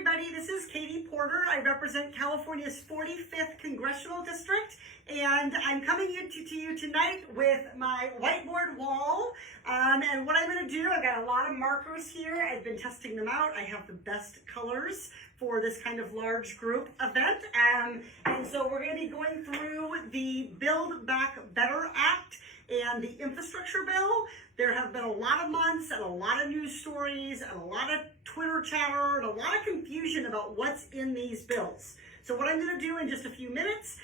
everybody, this is Katie Porter. I represent California's 45th Congressional District, and I'm coming to you tonight with my whiteboard wall. And what I'm going to do, I've got a lot of markers here. I've been testing them out. I have the best colors for this kind of large group event. And so we're going to be going through the Build Back Better Act and the infrastructure bill. There have been a lot of months and a lot of news stories and a lot of Twitter chatter and a lot of confusion about what's in these bills. So what I'm going to do in just a few minutes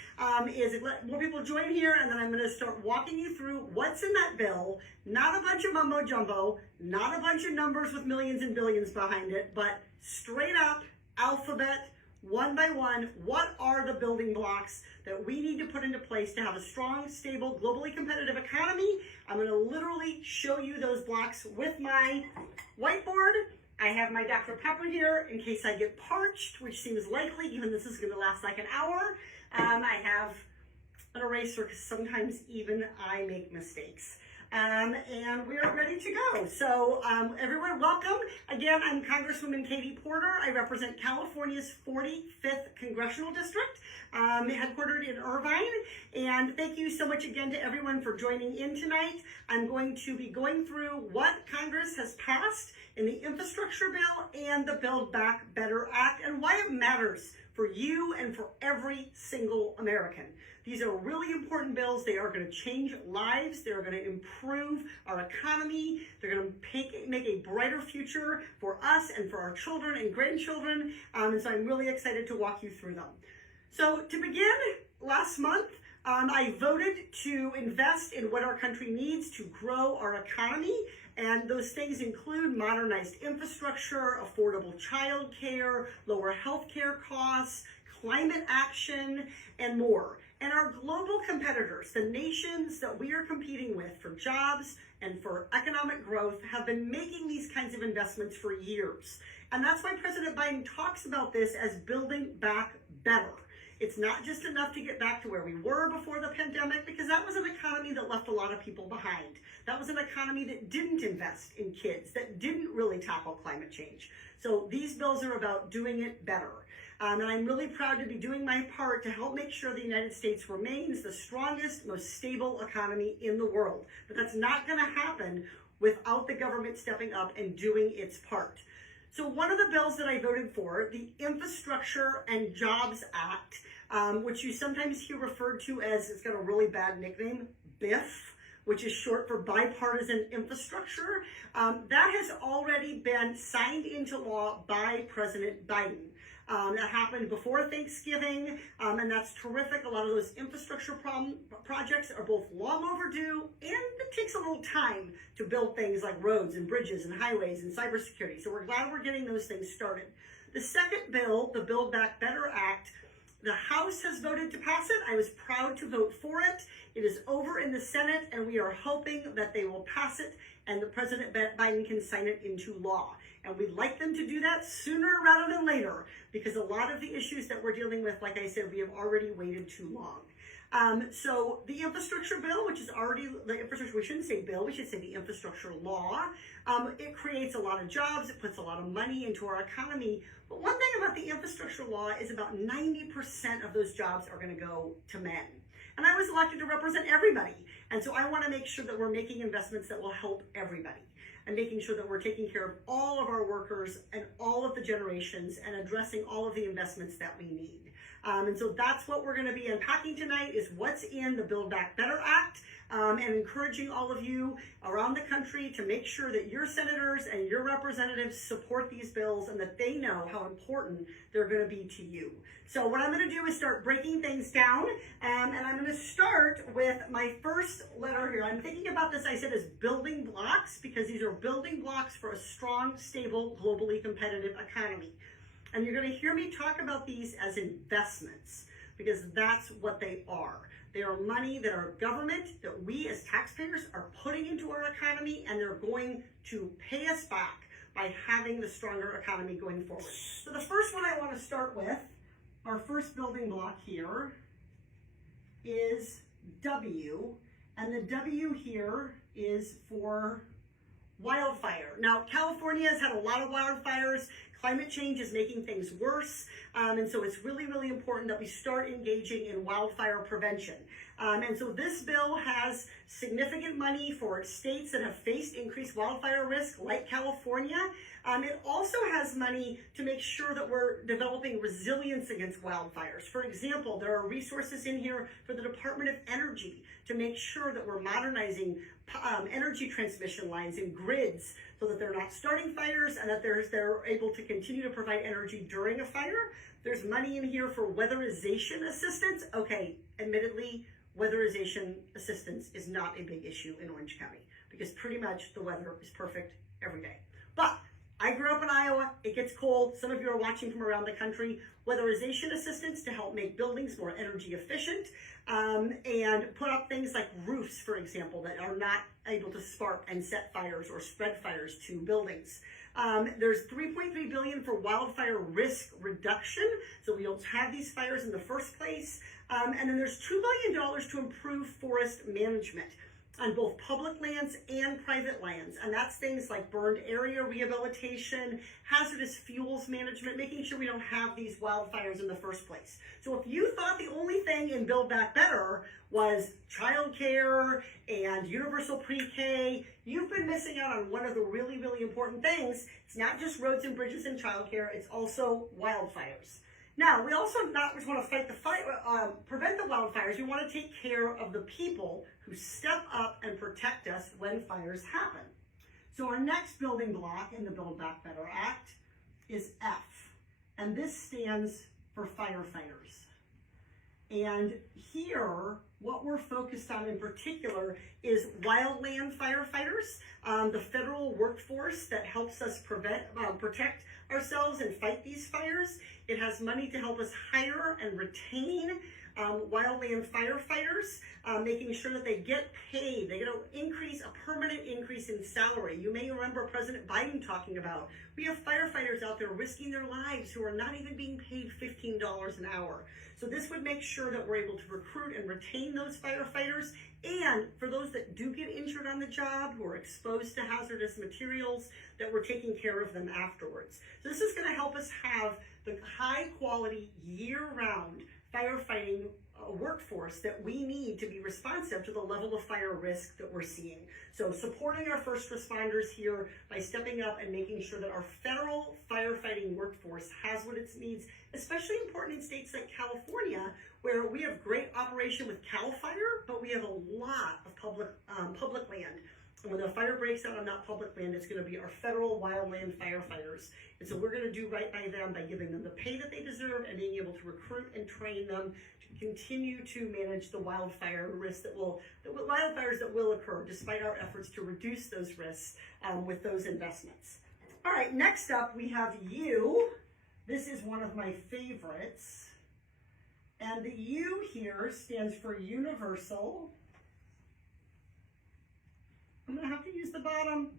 is let more people join here, and then I'm going to start walking you through what's in that bill. Not a bunch of mumbo jumbo, not a bunch of numbers with millions and billions behind it, but straight up alphabet, one by one, what are the building blocks that we need to put into place to have a strong, stable, globally competitive economy. I'm going to literally show you those blocks with my whiteboard. I have my Dr. Pepper here in case I get parched, which seems likely given this is going to last like an hour. I have an eraser because sometimes even I make mistakes. And we are ready to go. So everyone, welcome. Again, I'm Congresswoman Katie Porter. I represent California's 45th Congressional District, headquartered in Irvine. And thank you so much again to everyone for joining in tonight. I'm going to be going through what Congress has passed in the infrastructure bill and the Build Back Better Act and why it matters for you and for every single American. These are really important bills. They are going to change lives. They're going to improve our economy. They're going to make a brighter future for us and for our children and grandchildren. And so I'm really excited to walk you through them. So to begin, last month, I voted to invest in what our country needs to grow our economy. And those things include modernized infrastructure, affordable child care, lower health care costs, climate action, and more. And our global competitors, the nations that we are competing with for jobs and for economic growth, have been making these kinds of investments for years. And that's why President Biden talks about this as building back better. It's not just enough to get back to where we were before the pandemic, because that was an economy that left a lot of people behind. That was an economy that didn't invest in kids, that didn't really tackle climate change. So these bills are about doing it better. And I'm really proud to be doing my part to help make sure the United States remains the strongest, most stable economy in the world. But that's not going to happen without the government stepping up and doing its part. So one of the bills that I voted for, the Infrastructure and Jobs Act, which you sometimes hear referred to as, it's got a really bad nickname, BIF, which is short for Bipartisan Infrastructure, that has already been signed into law by President Biden. That happened before Thanksgiving, and that's terrific. A lot of those infrastructure projects are both long overdue, and it takes a little time to build things like roads and bridges and highways and cybersecurity. So we're glad we're getting those things started. The second bill, the Build Back Better Act, the House has voted to pass it. I was proud to vote for it. It is over in the Senate, and we are hoping that they will pass it and the President Biden can sign it into law. And we'd like them to do that sooner rather than later, because a lot of the issues that we're dealing with, like I said, we have already waited too long. So the infrastructure bill, which is already the infrastructure, we shouldn't say bill, we should say the infrastructure law. It creates a lot of jobs, it puts a lot of money into our economy. But one thing about the infrastructure law is about 90% of those jobs are going to go to men. And I was elected to represent everybody. And so I want to make sure that we're making investments that will help everybody, and making sure that we're taking care of all of our workers and all of the generations and addressing all of the investments that we need. And so that's what we're going to be unpacking tonight, is what's in the Build Back Better Act, and encouraging all of you around the country to make sure that your senators and your representatives support these bills and that they know how important they're going to be to you. So what I'm going to do is start breaking things down, and I'm going to start with my first letter here. I'm thinking about this, I said, as building blocks, because these are building blocks for a strong, stable, globally competitive economy. And you're going to hear me talk about these as investments, because that's what they are. They are money that our government, that we as taxpayers are putting into our economy, and they're going to pay us back by having the stronger economy going forward. So the first one I want to start with, our first building block here, is W, and the W here is for wildfire. Now, California has had a lot of wildfires. Climate change is making things worse, and so it's really, really important that we start engaging in wildfire prevention. And so this bill has significant money for states that have faced increased wildfire risk, like California. It also has money to make sure that we're developing resilience against wildfires. For example, there are resources in here for the Department of Energy to make sure that we're modernizing energy transmission lines and grids so that they're not starting fires and that they're able to continue to provide energy during a fire. There's money in here for weatherization assistance. Okay, admittedly, weatherization assistance is not a big issue in Orange County because pretty much the weather is perfect every day. But I grew up in Iowa. It gets cold. Some of you are watching from around the country. Weatherization assistance to help make buildings more energy efficient and put up things like roofs, for example, that are not able to spark and set fires or spread fires to buildings. There's $3.3 billion for wildfire risk reduction, so we don't have these fires in the first place. And then there's $2 billion to improve forest management on both public lands and private lands. And that's things like burned area rehabilitation, hazardous fuels management, making sure we don't have these wildfires in the first place. So if you thought the only thing in Build Back Better was childcare and universal pre-K, you've been missing out on one of the really, really important things. It's not just roads and bridges and childcare, it's also wildfires. Now, we also not just want to prevent the wildfires. We want to take care of the people who step up and protect us when fires happen. So our next building block in the Build Back Better Act is F, and this stands for firefighters. And here, what we're focused on in particular is wildland firefighters, the federal workforce that helps us protect ourselves and fight these fires. It has money to help us hire and retain wildland firefighters, making sure that they get paid. They get a permanent increase in salary. You may remember President Biden talking about, we have firefighters out there risking their lives who are not even being paid $15 an hour. So this would make sure that we're able to recruit and retain those firefighters. And for those that do get injured on the job, who are exposed to hazardous materials, that we're taking care of them afterwards. So this is going to help us have the high quality year-round firefighting workforce that we need to be responsive to the level of fire risk that we're seeing. So supporting our first responders here by stepping up and making sure that our federal firefighting workforce has what it needs, especially important in states like California, where we have great operation with CAL FIRE, but we have a lot of public land. And when the fire breaks out on that public land, it's going to be our federal wildland firefighters. And so we're going to do right by them by giving them the pay that they deserve and being able to recruit and train them to continue to manage the wildfire risks wildfires that will occur, despite our efforts to reduce those risks with those investments. All right, next up we have U. This is one of my favorites. And the U here stands for universal. I'm going to have to use the bottom.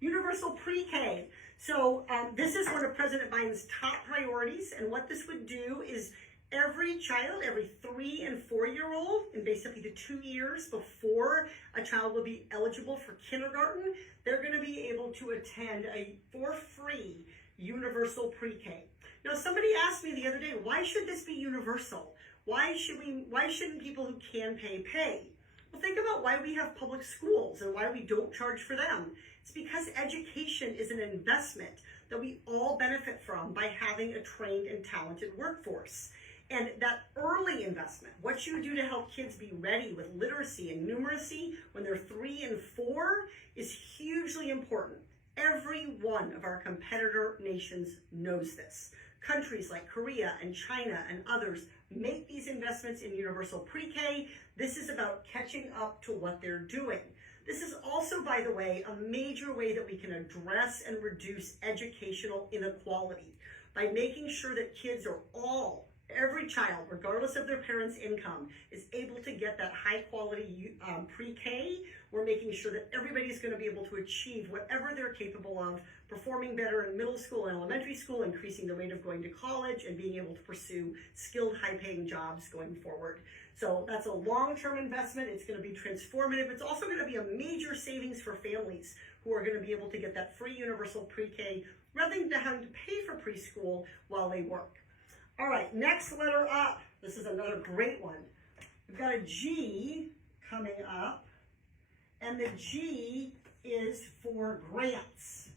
Universal pre-K. So this is one of President Biden's top priorities, and what this would do is every child, every 3- and 4-year-old, in basically the 2 years before a child will be eligible for kindergarten, they're going to be able to attend for free universal pre-K. Now, somebody asked me the other day, why should this be universal? Why shouldn't people who can pay? Well, think about why we have public schools and why we don't charge for them. It's because education is an investment that we all benefit from by having a trained and talented workforce. And that early investment, what you do to help kids be ready with literacy and numeracy when they're 3 and 4, is hugely important. Every one of our competitor nations knows this. Countries like Korea and China and others make these investments in universal pre-K. This is about catching up to what they're doing. This is also, by the way, a major way that we can address and reduce educational inequality by making sure that kids are every child, regardless of their parents' income, is able to get that high quality pre-K. We're making sure that everybody's going to be able to achieve whatever they're capable of, performing better in middle school and elementary school, increasing the rate of going to college, and being able to pursue skilled, high-paying jobs going forward. So that's a long-term investment. It's going to be transformative. It's also going to be a major savings for families who are going to be able to get that free universal pre-K rather than having to pay for preschool while they work. All right, next letter up. This is another great one. We've got a G coming up, and the G is for grants.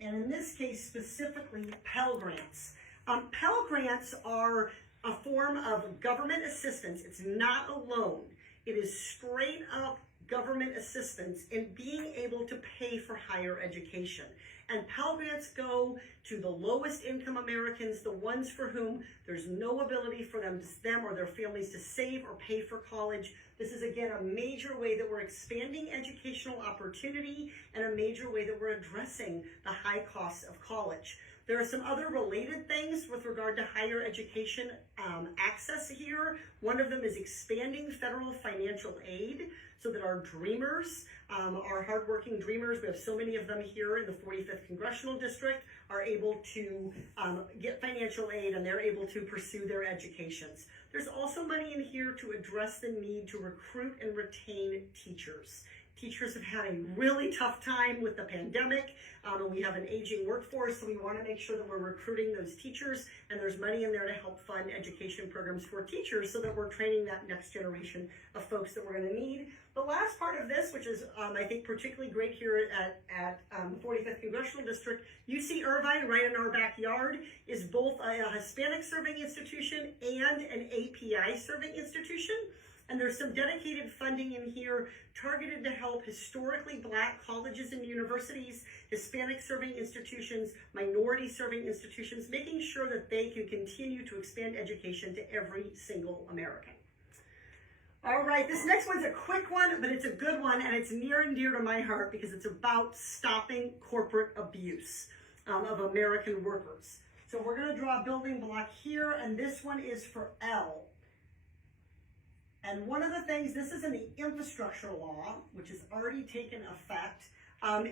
And in this case, specifically Pell Grants. Pell Grants are a form of government assistance. It's not a loan. It is straight up government assistance in being able to pay for higher education. And Pell Grants go to the lowest income Americans, the ones for whom there's no ability for them or their families to save or pay for college. This is, again, a major way that we're expanding educational opportunity and a major way that we're addressing the high costs of college. There are some other related things with regard to higher education access here. One of them is expanding federal financial aid so that our dreamers, our hardworking dreamers, we have so many of them here in the 45th Congressional District, are able to get financial aid and they're able to pursue their educations. There's also money in here to address the need to recruit and retain teachers. Teachers have had a really tough time with the pandemic, and we have an aging workforce, so we want to make sure that we're recruiting those teachers, and there's money in there to help fund education programs for teachers so that we're training that next generation of folks that we're going to need. The last part of this, which is I think particularly great here at 45th Congressional District, UC Irvine, right in our backyard, is both a Hispanic serving institution and an API serving institution. And there's some dedicated funding in here targeted to help historically Black colleges and universities, Hispanic serving institutions, minority serving institutions, making sure that they can continue to expand education to every single American. All right, this next one's a quick one, but it's a good one, and it's near and dear to my heart because it's about stopping corporate abuse of American workers. So we're going to draw a building block here, and this one is for L. And one of the things, this is in the infrastructure law, which has already taken effect,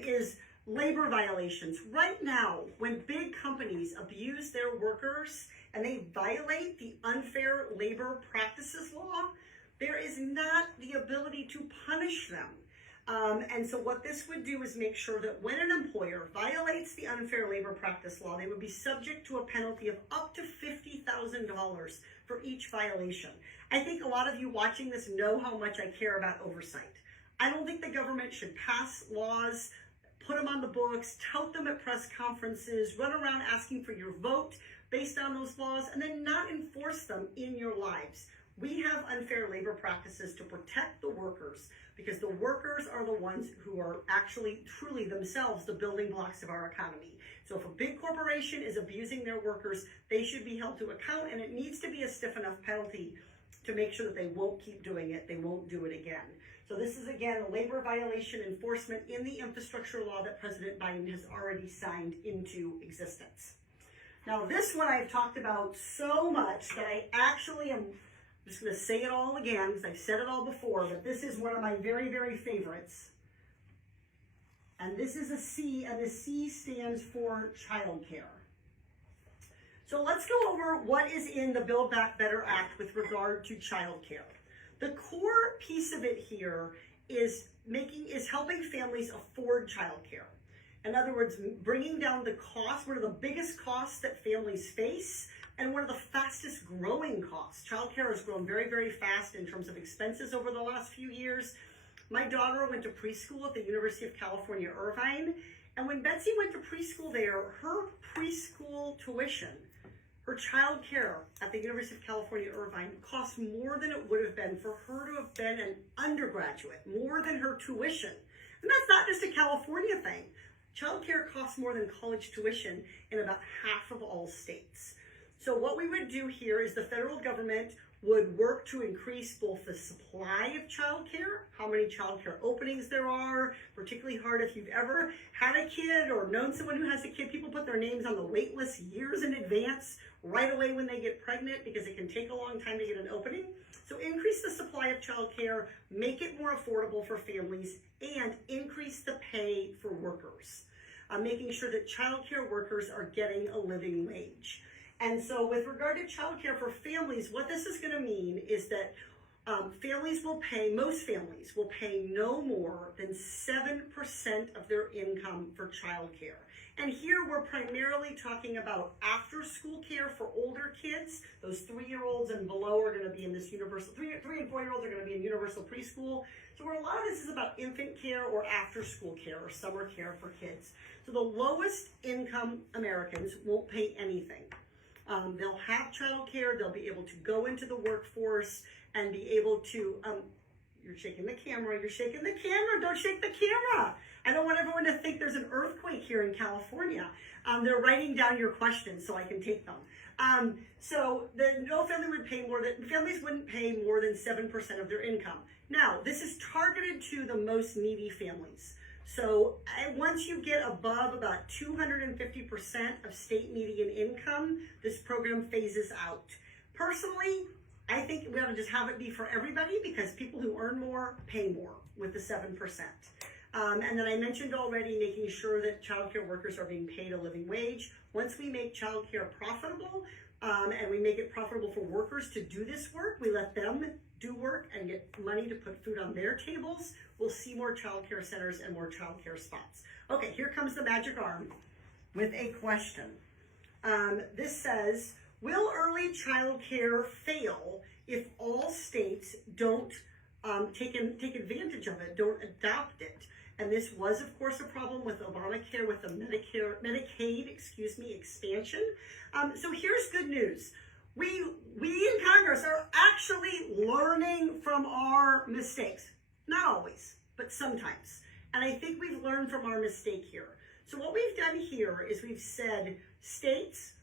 is labor violations. Right now, when big companies abuse their workers and they violate the unfair labor practices law, there is not the ability to punish them. And so what this would do is make sure that when an employer violates the unfair labor practice law, they would be subject to a penalty of up to $50,000 for each violation. I think a lot of you watching this know how much I care about oversight. I don't think the government should pass laws, put them on the books, tout them at press conferences, run around asking for your vote based on those laws, and then not enforce them in your lives. We have unfair labor practices to protect the workers because the workers are the ones who are actually truly themselves the building blocks of our economy. So if a big corporation is abusing their workers, they should be held to account, and it needs to be a stiff enough penalty to make sure that they won't keep doing it, they won't do it again. So this is, again, a labor violation enforcement in the infrastructure law that President Biden has already signed into existence. Now this one I've talked about so much that I actually am just going to say it all again because I've said it all before, but this is one of my very, very favorites. And this is a C, and the C stands for childcare. So let's go over what is in the Build Back Better Act with regard to childcare. The core piece of it here is helping families afford childcare. In other words, bringing down the cost, one of the biggest costs that families face, and one of the fastest growing costs. Childcare has grown very, very fast in terms of expenses over the last few years. My daughter went to preschool at the University of California, Irvine, and when Betsy went to preschool there, her preschool tuition, her child care at the University of California, Irvine, cost more than it would have been for her to have been an undergraduate, more than her tuition. And that's not just a California thing. Child care costs more than college tuition in about half of all states. So what we would do here is the federal government would work to increase both the supply of childcare, how many childcare openings there are, particularly hard if you've ever had a kid or known someone who has a kid. People put their names on the wait list years in advance, right away when they get pregnant, because it can take a long time to get an opening. So increase the supply of childcare, make it more affordable for families, and increase the pay for workers, making sure that childcare workers are getting a living wage. And so with regard to childcare for families, what this is going to mean is that most families will pay no more than 7% of their income for childcare. And here we're primarily talking about after-school care for older kids. Those 3-year-olds and below are going to be in this universal, 3 and 4-year-olds are going to be in universal preschool. So where a lot of this is about infant care or after-school care or summer care for kids. So the lowest income Americans won't pay anything. They'll have child care, they'll be able to go into the workforce and be able to, you're shaking the camera, don't shake the camera. I don't want everyone to think there's an earthquake here in California. They're writing down your questions so I can take them. So families wouldn't pay more than 7% of their income. Now, this is targeted to the most needy families. So once you get above about 250% of state median income, this program phases out. Personally, I think we ought to just have it be for everybody because people who earn more pay more with the 7%. And then I mentioned already making sure that childcare workers are being paid a living wage. Once we make childcare profitable and we make it profitable for workers to do this work, we let them do work and get money to put food on their tables, we'll see more childcare centers and more childcare spots. Okay, here comes the magic arm with a question. This says, will early childcare fail if all states don't take advantage of it, don't adopt it? And this was, of course, a problem with Obamacare, with the Medicaid expansion. So here's good news. We in Congress are actually learning from our mistakes. Not always, but sometimes. And I think we've learned from our mistake here. So what we've done here is we've said, states,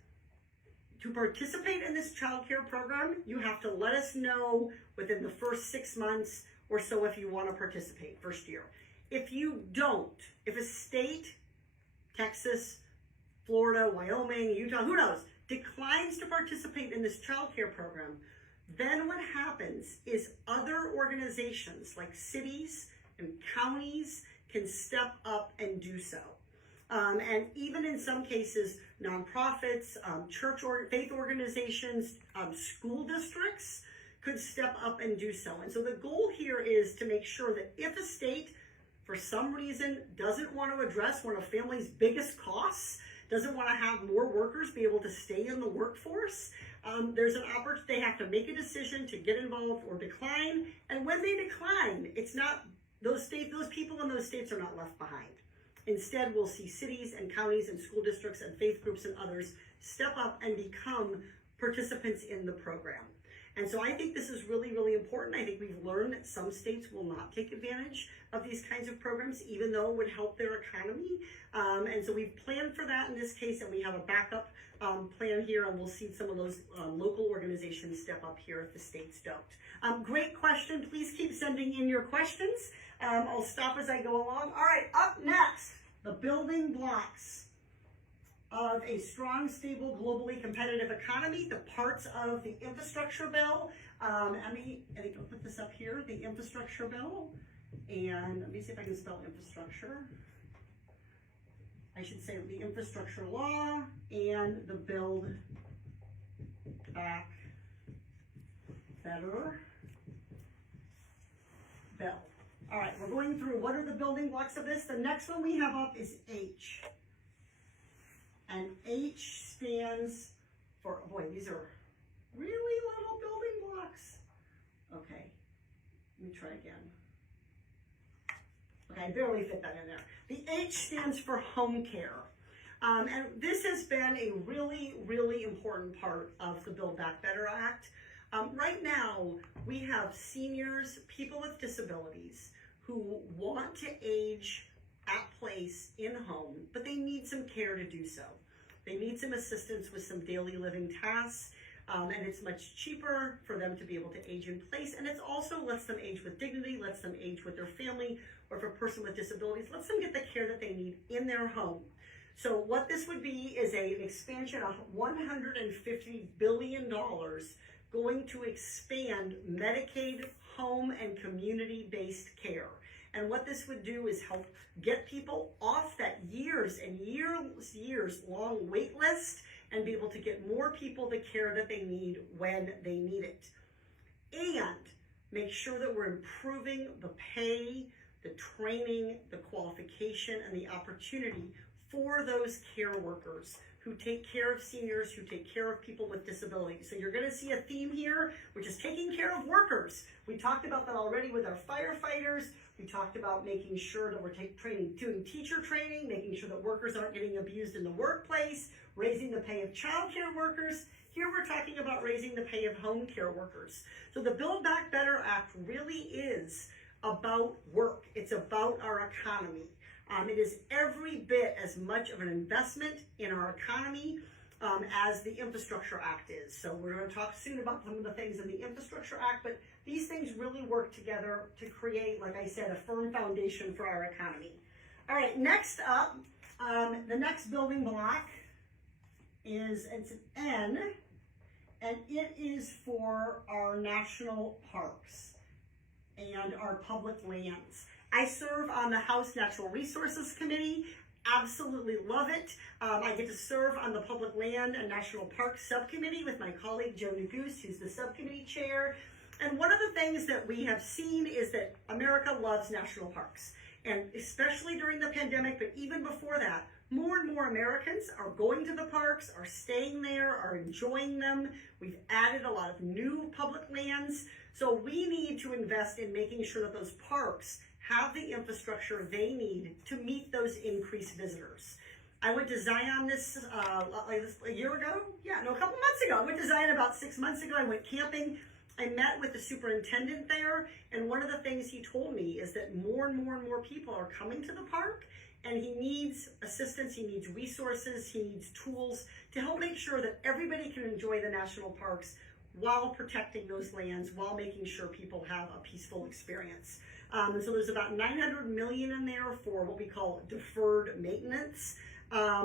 to participate in this child care program, you have to let us know within the first 6 months or so if you want to participate, first year. If you don't, if a state, Texas, Florida, Wyoming, Utah, who knows, declines to participate in this child care program, then what happens is other organizations like cities and counties can step up and do so. And even in some cases, nonprofits, church or faith organizations, school districts could step up and do so. And so the goal here is to make sure that if a state, for some reason, doesn't want to address one of a family's biggest costs, doesn't want to have more workers be able to stay in the workforce, there's an opportunity, they have to make a decision to get involved or decline. And when they decline, it's not, those people in those states are not left behind. Instead, we'll see cities and counties and school districts and faith groups and others step up and become participants in the program. And so I think this is really, really important. I think we've learned that some states will not take advantage of these kinds of programs, even though it would help their economy. And so we've planned for that in this case, and we have a backup plan here, and we'll see some of those local organizations step up here if the states don't. Great question. Please keep sending in your questions. I'll stop as I go along. All right, up next, the building blocks of a strong, stable, globally competitive economy, the parts of the infrastructure bill. Emmy, I think I'll put this up here, the infrastructure bill. And let me see if I can spell infrastructure. I should say the infrastructure law and the Build Back Better bill. All right, we're going through what are the building blocks of this. The next one we have up is H. And H stands for, boy, these are really little building blocks. Okay, let me try again. Okay, I barely fit that in there. The H stands for home care. And this has been a really, really important part of the Build Back Better Act. Right now, we have seniors, people with disabilities, who want to age at place in home, but they need some care to do so. They need some assistance with some daily living tasks, and it's much cheaper for them to be able to age in place, and it also lets them age with dignity, lets them age with their family, or if a person with disabilities, lets them get the care that they need in their home. So what this would be is an expansion of $150 billion going to expand Medicaid home and community-based care. And what this would do is help get people off that years and years long wait list and be able to get more people the care that they need when they need it. And make sure that we're improving the pay, the training, the qualification, and the opportunity for those care workers who take care of seniors, who take care of people with disabilities. So you're going to see a theme here, which is taking care of workers. We talked about that already with our firefighters. We talked about making sure that we're doing teacher training, making sure that workers aren't getting abused in the workplace, raising the pay of child care workers. Here we're talking about raising the pay of home care workers. So the Build Back Better Act really is about work. It's about our economy. It is every bit as much of an investment in our economy as the Infrastructure Act is. So we're going to talk soon about some of the things in the Infrastructure Act, but these things really work together to create, like I said, a firm foundation for our economy. All right, next up, the next building block it's an N, and it is for our national parks and our public lands. I serve on the House Natural Resources Committee. Absolutely love it. I get to serve on the Public Land and National Parks Subcommittee with my colleague Joe Neguse, who's the subcommittee chair. And one of the things that we have seen is that America loves national parks. And especially during the pandemic, but even before that, more and more Americans are going to the parks, are staying there, are enjoying them. We've added a lot of new public lands. So we need to invest in making sure that those parks have the infrastructure they need to meet those increased visitors. I went to Zion a year ago. A couple months ago. I went to Zion about 6 months ago. I went camping. I met with the superintendent there, and one of the things he told me is that more and more people are coming to the park, and he needs assistance, he needs resources, he needs tools to help make sure that everybody can enjoy the national parks while protecting those lands, while making sure people have a peaceful experience. So there's about $900 million in there for what we call deferred maintenance,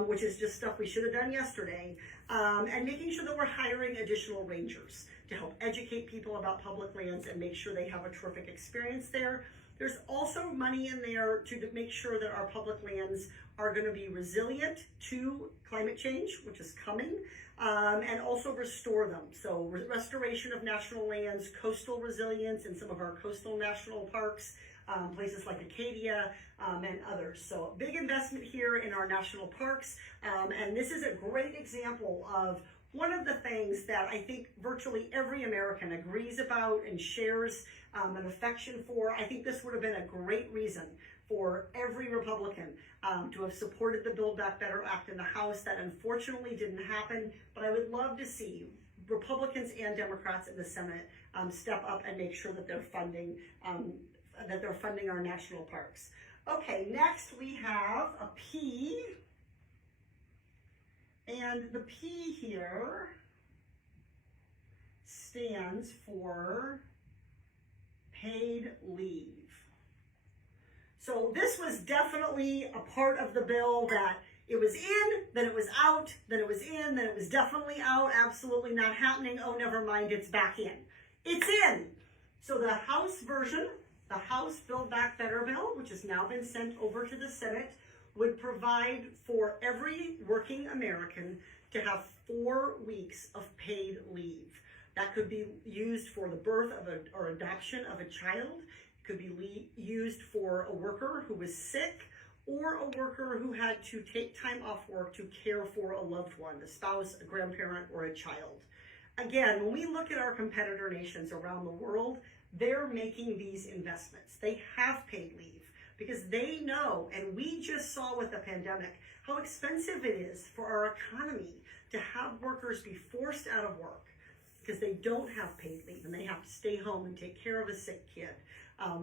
which is just stuff we should have done yesterday, and making sure that we're hiring additional rangers to help educate people about public lands and make sure they have a terrific experience there. There's also money in there to make sure that our public lands are going to be resilient to climate change, which is coming, and also restore them. So restoration of national lands, coastal resilience in some of our coastal national parks, places like Acadia and others. So big investment here in our national parks, and this is a great example of one of the things that I think virtually every American agrees about and shares an affection for. I think this would have been a great reason for every Republican to have supported the Build Back Better Act in the House. That unfortunately didn't happen, but I would love to see Republicans and Democrats in the Senate step up and make sure that they're funding our national parks. Okay, next we have a P. And the P here stands for paid leave. So this was definitely a part of the bill that it was in, then it was out, then it was in, then it was definitely out, absolutely not happening. Oh, never mind, it's back in. It's in. So the House version, the House Build Back Better bill, which has now been sent over to the Senate, would provide for every working American to have 4 weeks of paid leave. That could be used for the birth of or adoption of a child. It could be used for a worker who was sick, or a worker who had to take time off work to care for a loved one, a spouse, a grandparent, or a child. Again, when we look at our competitor nations around the world, they're making these investments. They have paid leave, because they know, and we just saw with the pandemic, how expensive it is for our economy to have workers be forced out of work because they don't have paid leave and they have to stay home and take care of a sick kid,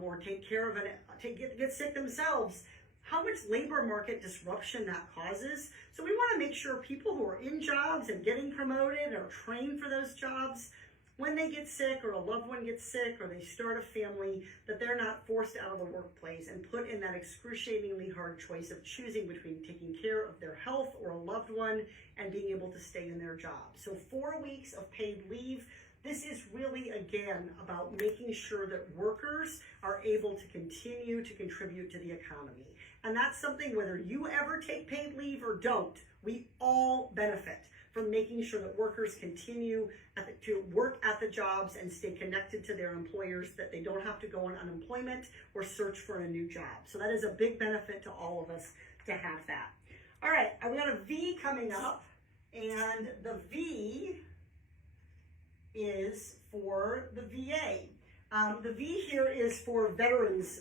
or get sick themselves. How much labor market disruption that causes. So we want to make sure people who are in jobs and getting promoted or trained for those jobs, when they get sick or a loved one gets sick or they start a family, that they're not forced out of the workplace and put in that excruciatingly hard choice of choosing between taking care of their health or a loved one and being able to stay in their job. So 4 weeks of paid leave. This is really, again, about making sure that workers are able to continue to contribute to the economy. And that's something, whether you ever take paid leave or don't, we all benefit from making sure that workers continue to work at the jobs and stay connected to their employers, that they don't have to go on unemployment or search for a new job. So that is a big benefit to all of us to have that. All right, I've got a V coming up, and the V is for the VA. The V here is for veterans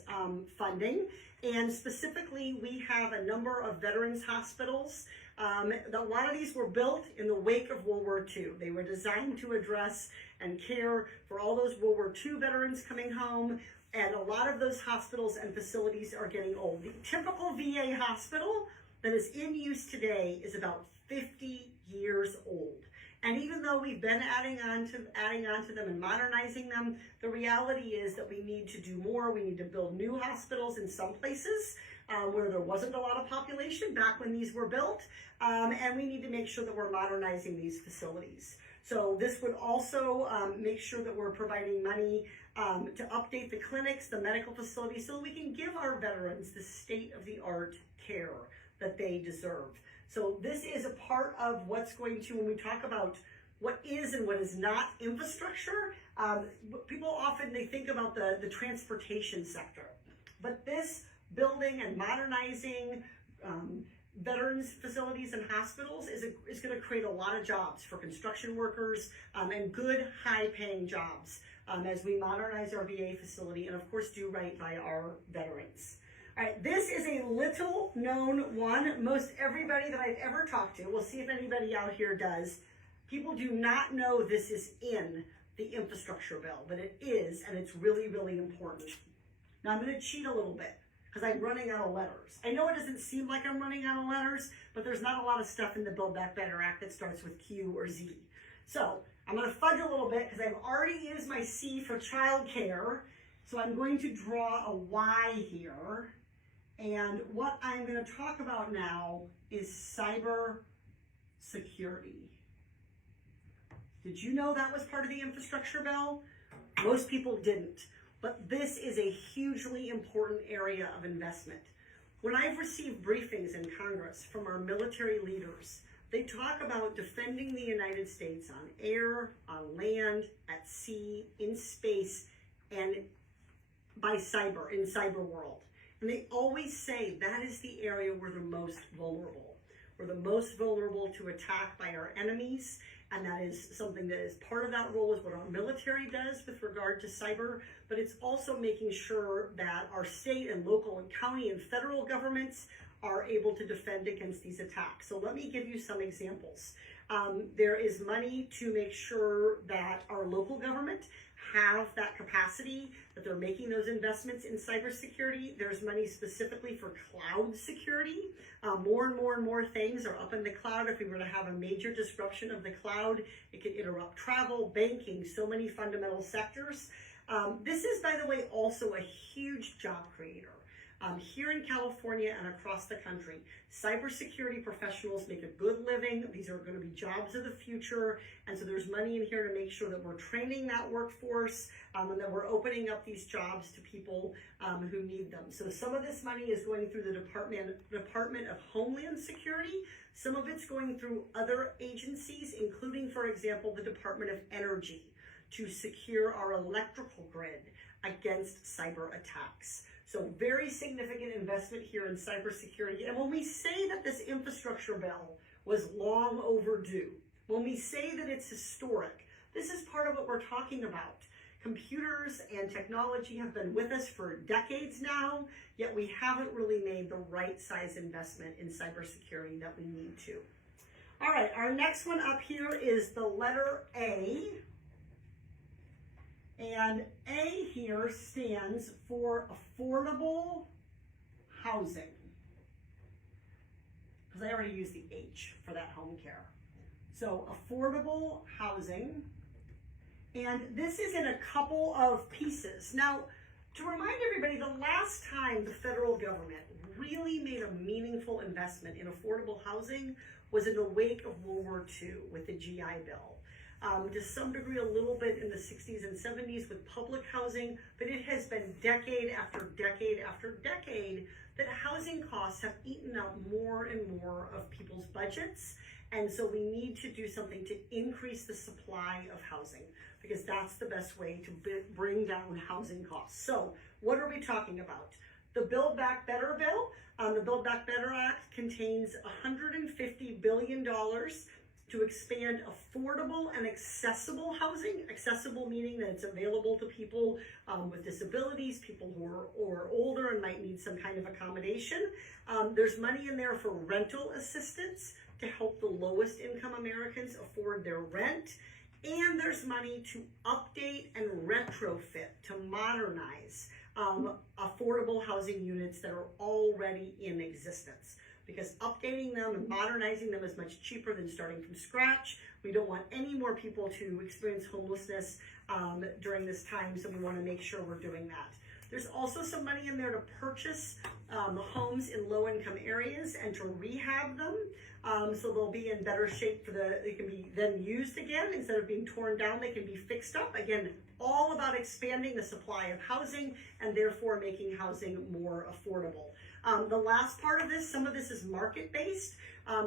funding, and specifically we have a number of veterans hospitals. A lot of these were built in the wake of World War II. They were designed to address and care for all those World War II veterans coming home, and a lot of those hospitals and facilities are getting old. The typical VA hospital that is in use today is about 50 years old. And even though we've been adding on to them and modernizing them, the reality is that we need to do more. We need to build new hospitals in some places where there wasn't a lot of population back when these were built. And we need to make sure that we're modernizing these facilities. So this would also make sure that we're providing money to update the clinics, the medical facilities, so that we can give our veterans the state-of-the-art care that they deserve. So this is a part of what's going to, when we talk about what is and what is not infrastructure, people often, they think about the transportation sector. But this building and modernizing veterans facilities and hospitals is going to create a lot of jobs for construction workers and good high-paying jobs as we modernize our VA facility and of course do right by our veterans. All right, this is a little known one. Most everybody that I've ever talked to, we'll see if anybody out here does, people do not know this is in the infrastructure bill, but it is, and it's really, really important. Now I'm going to cheat a little bit because I'm running out of letters. I know it doesn't seem like I'm running out of letters, but there's not a lot of stuff in the Build Back Better Act that starts with Q or Z. So I'm going to fudge a little bit because I've already used my C for childcare. So I'm going to draw a Y here. And what I'm going to talk about now is cyber security. Did you know that was part of the infrastructure bill? Most people didn't. But this is a hugely important area of investment. When I've received briefings in Congress from our military leaders, they talk about defending the United States on air, on land, at sea, in space, and by cyber, in cyber world. And they always say that is the area we're the most vulnerable. We're the most vulnerable to attack by our enemies, and that is something that is part of that role is what our military does with regard to cyber, but it's also making sure that our state and local and county and federal governments are able to defend against these attacks. So let me give you some examples. There is money to make sure that our local government have that capacity, that they're making those investments in cybersecurity. There's money specifically for cloud security. More and more things are up in the cloud. If we were to have a major disruption of the cloud, it could interrupt travel, banking, so many fundamental sectors. This is, by the way, also a huge job creator. Here in California and across the country, cybersecurity professionals make a good living. These are going to be jobs of the future. And so there's money in here to make sure that we're training that workforce and that we're opening up these jobs to people who need them. So some of this money is going through the Department of Homeland Security. Some of it's going through other agencies, including, for example, the Department of Energy, to secure our electrical grid against cyber attacks. So very significant investment here in cybersecurity. And when we say that this infrastructure bill was long overdue, when we say that it's historic, this is part of what we're talking about. Computers and technology have been with us for decades now, yet we haven't really made the right size investment in cybersecurity that we need to. All right, our next one up here is the letter A. And A here stands for affordable housing. Because I already used the H for that home care. So affordable housing. And this is in a couple of pieces. Now, to remind everybody, the last time the federal government really made a meaningful investment in affordable housing was in the wake of World War II with the GI Bill. To some degree, a little bit in the 60s and 70s with public housing, but it has been decade after decade after decade that housing costs have eaten up more and more of people's budgets. And so we need to do something to increase the supply of housing because that's the best way to bring down housing costs. So what are we talking about? The Build Back Better bill, the Build Back Better Act contains $150 billion to expand affordable and accessible housing. Accessible meaning that it's available to people with disabilities, people who are older and might need some kind of accommodation. There's money in there for rental assistance to help the lowest income Americans afford their rent. And there's money to update and retrofit, to modernize affordable housing units that are already in existence. Because updating them and modernizing them is much cheaper than starting from scratch. We don't want any more people to experience homelessness during this time, so we want to make sure we're doing that. There's also some money in there to purchase homes in low-income areas and to rehab them, so they'll be in better shape they can be then used again. Instead of being torn down, they can be fixed up. Again, all about expanding the supply of housing and therefore making housing more affordable. The last part of this, some of this is market-based.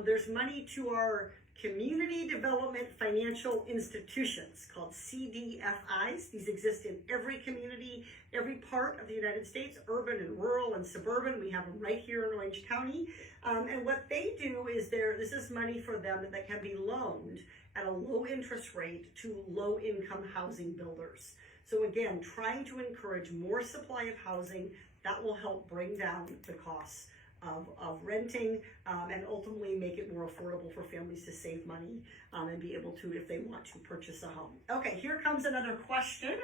There's money to our community development financial institutions called CDFIs. These exist in every community, every part of the United States, urban and rural and suburban. We have them right here in Orange County. And what they do is this is money for them that can be loaned at a low interest rate to low income housing builders. So again, trying to encourage more supply of housing that will help bring down the costs of renting and ultimately make it more affordable for families to save money and be able to, if they want to, purchase a home. Okay, here comes another question.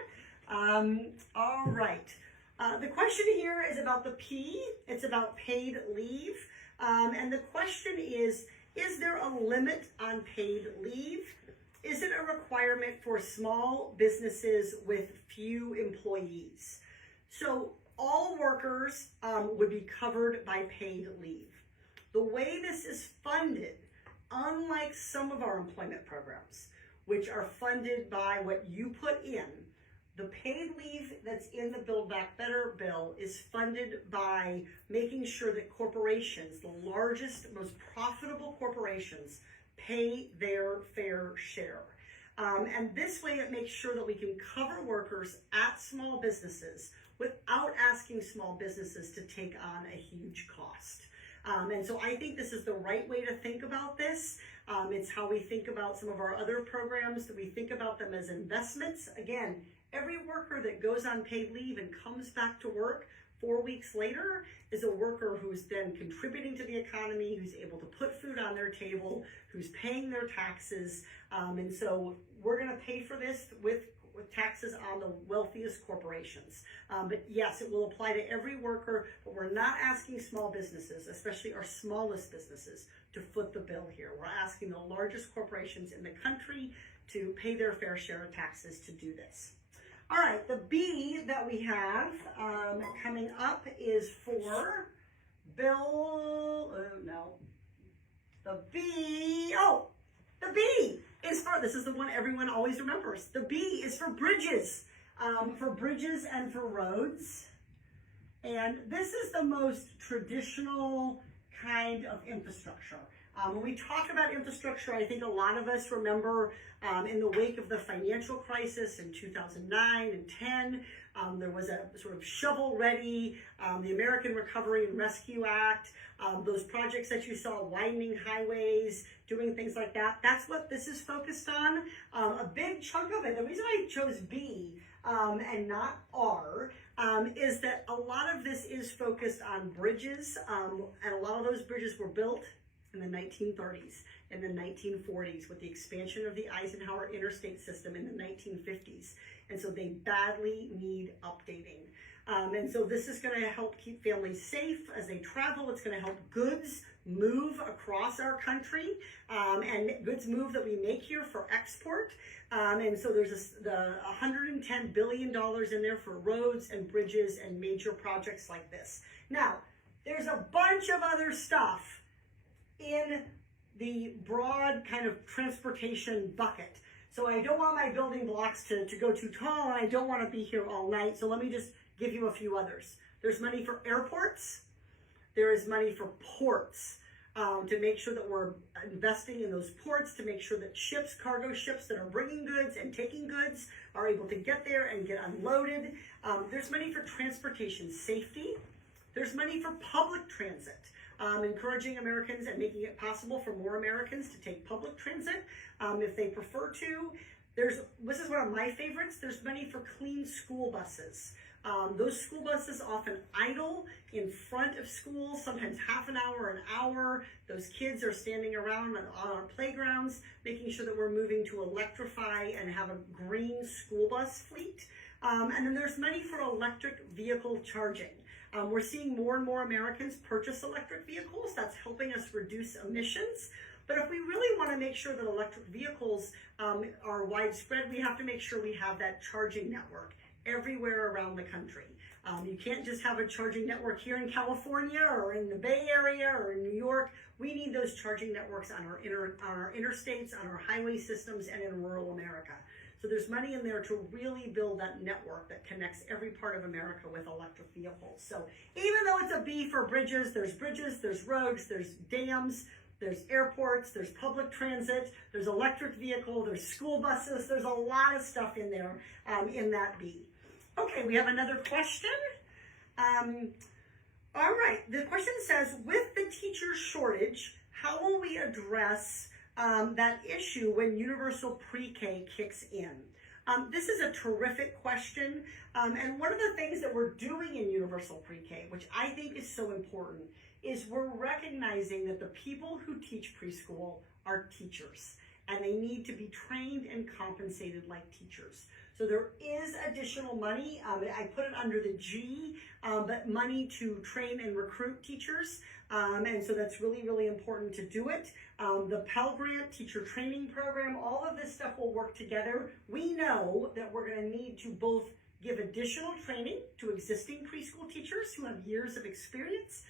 All right. The question here is about the P. It's about paid leave. And the question is there a limit on paid leave? Is it a requirement for small businesses with few employees? So all workers would be covered by paid leave. The way this is funded, unlike some of our employment programs, which are funded by what you put in, the paid leave that's in the Build Back Better bill is funded by making sure that corporations, the largest, most profitable corporations, pay their fair share. And this way it makes sure that we can cover workers at small businesses without asking small businesses to take on a huge cost. And so I think this is the right way to think about this. It's how we think about some of our other programs, that we think about them as investments. Again, every worker that goes on paid leave and comes back to work 4 weeks later is a worker who's then contributing to the economy, who's able to put food on their table, who's paying their taxes. And so we're going to pay for this with taxes on the wealthiest corporations. But yes, it will apply to every worker, but we're not asking small businesses, especially our smallest businesses, to foot the bill here. We're asking the largest corporations in the country to pay their fair share of taxes to do this. All right, the B that we have coming up is for the B is for, this is the one everyone always remembers. The B is for bridges and for roads. And this is the most traditional kind of infrastructure. When we talk about infrastructure, I think a lot of us remember in the wake of the financial crisis in 2009 and 10, there was a sort of shovel-ready, the American Recovery and Rescue Act, those projects that you saw, widening highways, doing things like that. That's what this is focused on. A big chunk of it, the reason I chose B and not R, is that a lot of this is focused on bridges, and a lot of those bridges were built in the 1930s and the 1940s with the expansion of the Eisenhower interstate system in the 1950s. And so they badly need updating. And so this is going to help keep families safe as they travel. It's going to help goods move across our country and goods move that we make here for export. And so there's the $110 billion in there for roads and bridges and major projects like this. Now, there's a bunch of other stuff in the broad kind of transportation bucket. So I don't want my building blocks to go too tall, and I don't want to be here all night. So let me just give you a few others. There's money for airports. There is money for ports to make sure that we're investing in those ports, to make sure that ships, cargo ships that are bringing goods and taking goods are able to get there and get unloaded. There's money for transportation safety. There's money for public transit, encouraging Americans and making it possible for more Americans to take public transit if they prefer to. This is one of my favorites, there's money for clean school buses. Those school buses often idle in front of schools, sometimes half an hour, an hour. Those kids are standing around on our playgrounds, making sure that we're moving to electrify and have a green school bus fleet. And then there's money for electric vehicle charging. We're seeing more and more Americans purchase electric vehicles. That's helping us reduce emissions. But if we really want to make sure that electric vehicles are widespread, we have to make sure we have that charging network everywhere around the country. You can't just have a charging network here in California or in the Bay Area or in New York. We need those charging networks on our interstates, on our highway systems, and in rural America. So there's money in there to really build that network that connects every part of America with electric vehicles. So even though it's a B for bridges, there's roads, there's dams, there's airports, there's public transit, there's electric vehicle, there's school buses, there's a lot of stuff in there in that B. Okay, we have another question. All right, the question says, with the teacher shortage, how will we address that issue when universal pre-K kicks in? This is a terrific question, and one of the things that we're doing in universal pre-K, which I think is so important, is we're recognizing that the people who teach preschool are teachers, and they need to be trained and compensated like teachers. So there is additional money, I put it under the G, but money to train and recruit teachers, and so that's really, really important to do it. The Pell Grant teacher training program, all of this stuff will work together. We know that we're going to need to both give additional training to existing preschool teachers who have years of experience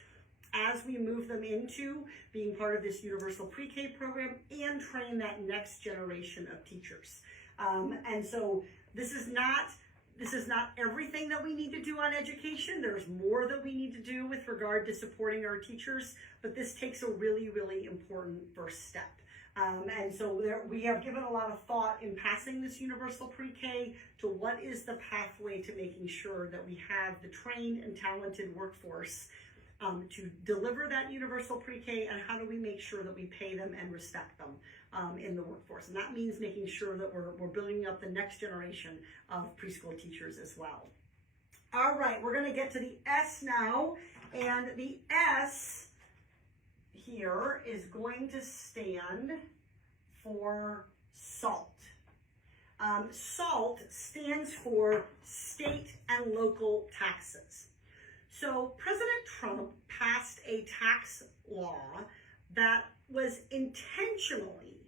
as we move them into being part of this universal pre-K program and train that next generation of teachers. And so this is not everything that we need to do on education. There's more that we need to do with regard to supporting our teachers, but this takes a really, really important first step. And so we have given a lot of thought in passing this universal pre-K to what is the pathway to making sure that we have the trained and talented workforce to deliver that universal pre-K, and how do we make sure that we pay them and respect them in the workforce. And that means making sure that we're building up the next generation of preschool teachers as well. All right, we're going to get to the S now, and the S here is going to stand for SALT. SALT stands for state and local taxes. So President Trump passed a tax law that was intentionally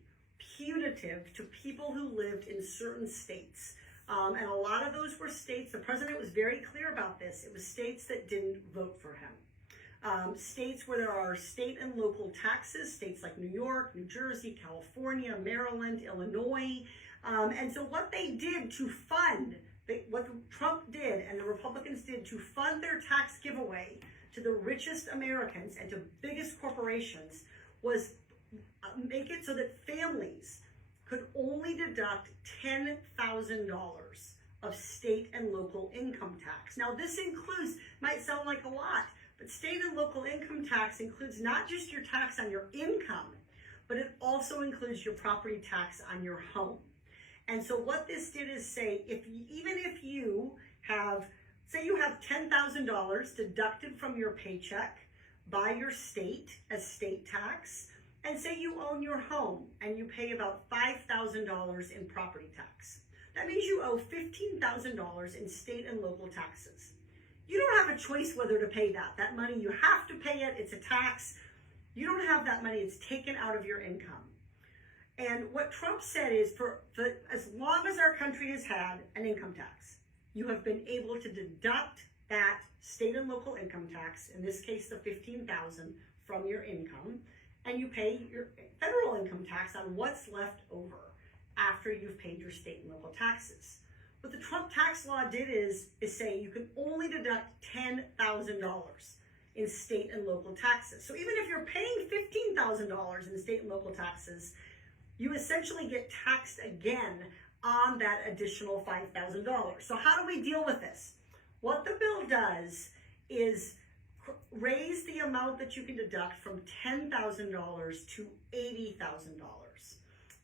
punitive to people who lived in certain states. And a lot of those were states, the president was very clear about this, it was states that didn't vote for him. States where there are state and local taxes, states like New York, New Jersey, California, Maryland, Illinois. And so what they did to fund what Trump did and the Republicans did to fund their tax giveaway to the richest Americans and to biggest corporations was make it so that families could only deduct $10,000 of state and local income tax. Now this includes, might sound like a lot, but state and local income tax includes not just your tax on your income, but it also includes your property tax on your home. And so what this did is say, even if you have, say you have $10,000 deducted from your paycheck by your state as state tax, and say you own your home and you pay about $5,000 in property tax. That means you owe $15,000 in state and local taxes. You don't have a choice whether to pay that. That money, you have to pay it, it's a tax. You don't have that money, it's taken out of your income. And what Trump said is, for as long as our country has had an income tax, you have been able to deduct that state and local income tax, in this case the $15,000, from your income, and you pay your federal income tax on what's left over after you've paid your state and local taxes. What the Trump tax law did is say you can only deduct $10,000 in state and local taxes. So even if you're paying $15,000 in state and local taxes, you essentially get taxed again on that additional $5,000. So how do we deal with this? What the bill does is raise the amount that you can deduct from $10,000 to $80,000.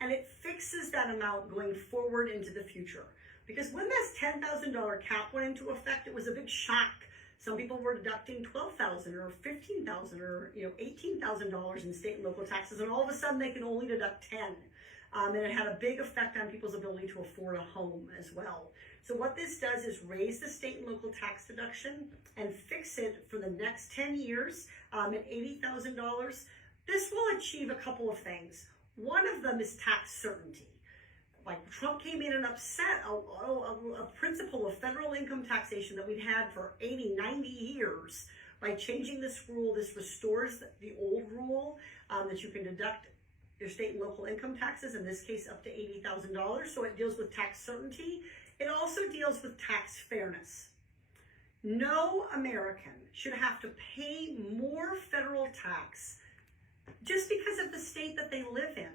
And it fixes that amount going forward into the future. Because when this $10,000 cap went into effect, it was a big shock. Some people were deducting $12,000 or $15,000 or $18,000 in state and local taxes, and all of a sudden they can only deduct 10. And it had a big effect on people's ability to afford a home as well. So what this does is raise the state and local tax deduction and fix it for the next 10 years at $80,000. This will achieve a couple of things. One of them is tax certainty. Like Trump came in and upset a principle of federal income taxation that we'd had for 80, 90 years. By changing this rule, this restores the old rule that you can deduct your state and local income taxes, in this case up to $80,000. So it deals with tax certainty. It also deals with tax fairness. No American should have to pay more federal tax just because of the state that they live in.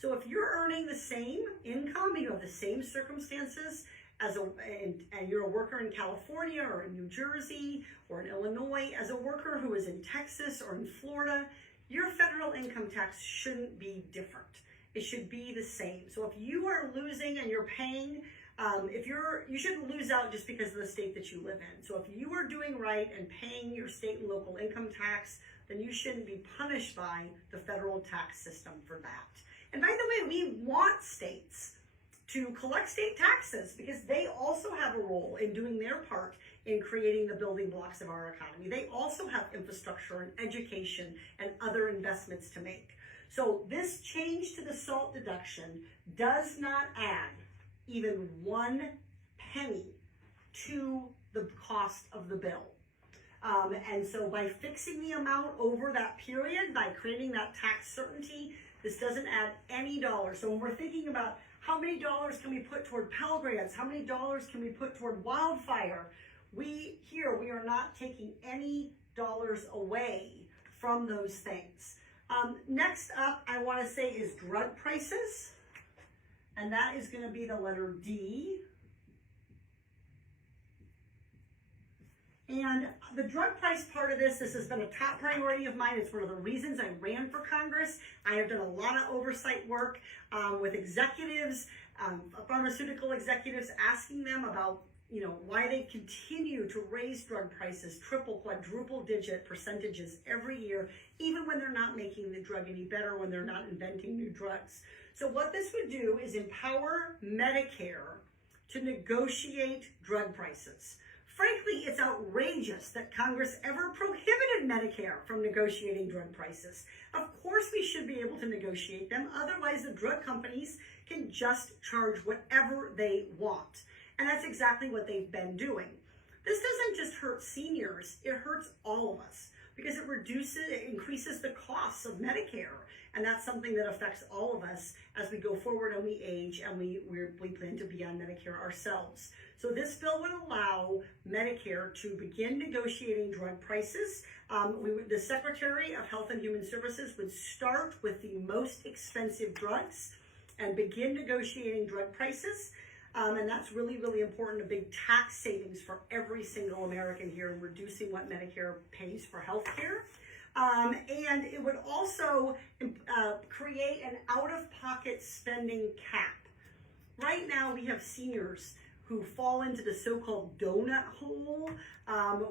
So if you're earning the same income, you have the same circumstances and you're a worker in California or in New Jersey or in Illinois, as a worker who is in Texas or in Florida, your federal income tax shouldn't be different. It should be the same. So if you are losing and you're paying, you shouldn't lose out just because of the state that you live in. So if you are doing right and paying your state and local income tax, then you shouldn't be punished by the federal tax system for that. And by the way, we want states to collect state taxes because they also have a role in doing their part in creating the building blocks of our economy. They also have infrastructure and education and other investments to make. So this change to the SALT deduction does not add even 1 penny to the cost of the bill. And so by fixing the amount over that period, by creating that tax certainty, this doesn't add any dollars. So when we're thinking about how many dollars can we put toward Pell Grants, how many dollars can we put toward wildfire, we are not taking any dollars away from those things. Next up, I want to say is drug prices. And that is going to be the letter D. And the drug price part of this has been a top priority of mine. It's one of the reasons I ran for Congress. I have done a lot of oversight work with executives, pharmaceutical executives, asking them about why they continue to raise drug prices, triple, quadruple digit percentages every year, even when they're not making the drug any better, when they're not inventing new drugs. So what this would do is empower Medicare to negotiate drug prices. Frankly, it's outrageous that Congress ever prohibited Medicare from negotiating drug prices. Of course we should be able to negotiate them, otherwise the drug companies can just charge whatever they want. And that's exactly what they've been doing. This doesn't just hurt seniors, it hurts all of us because it increases the costs of Medicare. And that's something that affects all of us as we go forward and we age and we plan to be on Medicare ourselves. So this bill would allow Medicare to begin negotiating drug prices. The Secretary of Health and Human Services would start with the most expensive drugs and begin negotiating drug prices. And that's really, really important, a big tax savings for every single American here in reducing what Medicare pays for health care. And it would also create an out-of-pocket spending cap. Right now we have seniors who fall into the so-called donut hole,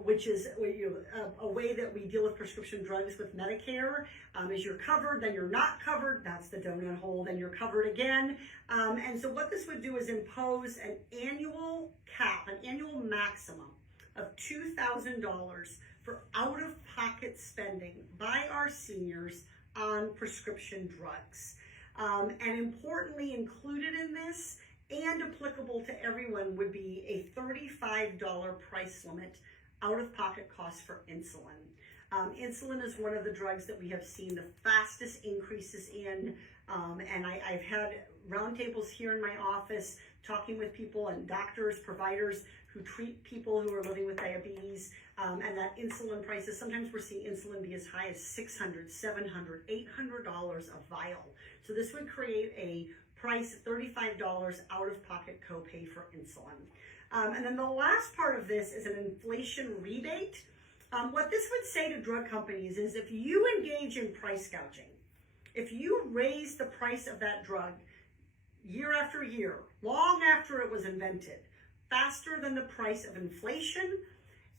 which is a way that we deal with prescription drugs with Medicare. As you're covered, then you're not covered, that's the donut hole, then you're covered again. And so what this would do is impose an annual cap, an annual maximum of $2,000 for out-of-pocket spending by our seniors on prescription drugs. And importantly, included in this and applicable to everyone would be a $35 price limit out-of-pocket cost for insulin. Insulin is one of the drugs that we have seen the fastest increases in, and I've had roundtables here in my office talking with people and doctors, providers who treat people who are living with diabetes, and that insulin prices, sometimes we're seeing insulin be as high as $600, $700, $800 a vial. So this would create a price $35 out-of-pocket copay for insulin. And then the last part of this is an inflation rebate. What this would say to drug companies is if you engage in price gouging, if you raise the price of that drug year after year, long after it was invented, faster than the price of inflation,